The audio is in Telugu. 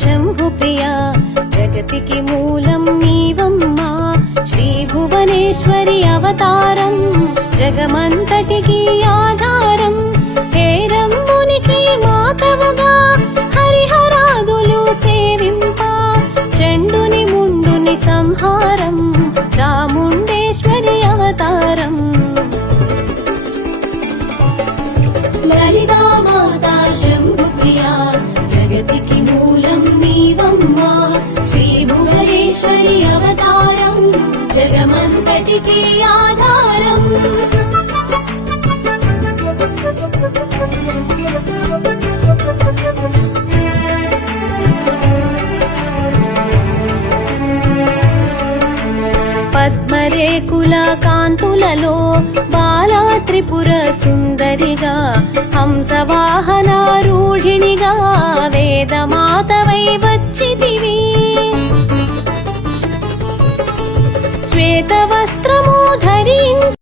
శంభుప్రియా జగతికి మూలం నీవమ్మా శ్రీ భువనేశ్వరి అవతారం జగమంతటికి ఆధారం హేరంబునికి మాతవగా హరిహరాదులు సేవింప చండుని ముండుని సంహారం చాముండేశ్వరి అవతారం లలితా మాతా శంభుప్రియా జగతికి మూలం నీవమ్మా శ్రీ భువనేశ్వరి అవతారం జగమంతటికి ఆధారం పద్మరేకుల కాంతులలో బాలా త్రిపుర సుందరిగా హంసవాహనారూఢిణిగా వేదమాతవై వచ్చితివి శ్వేతవస్త్ర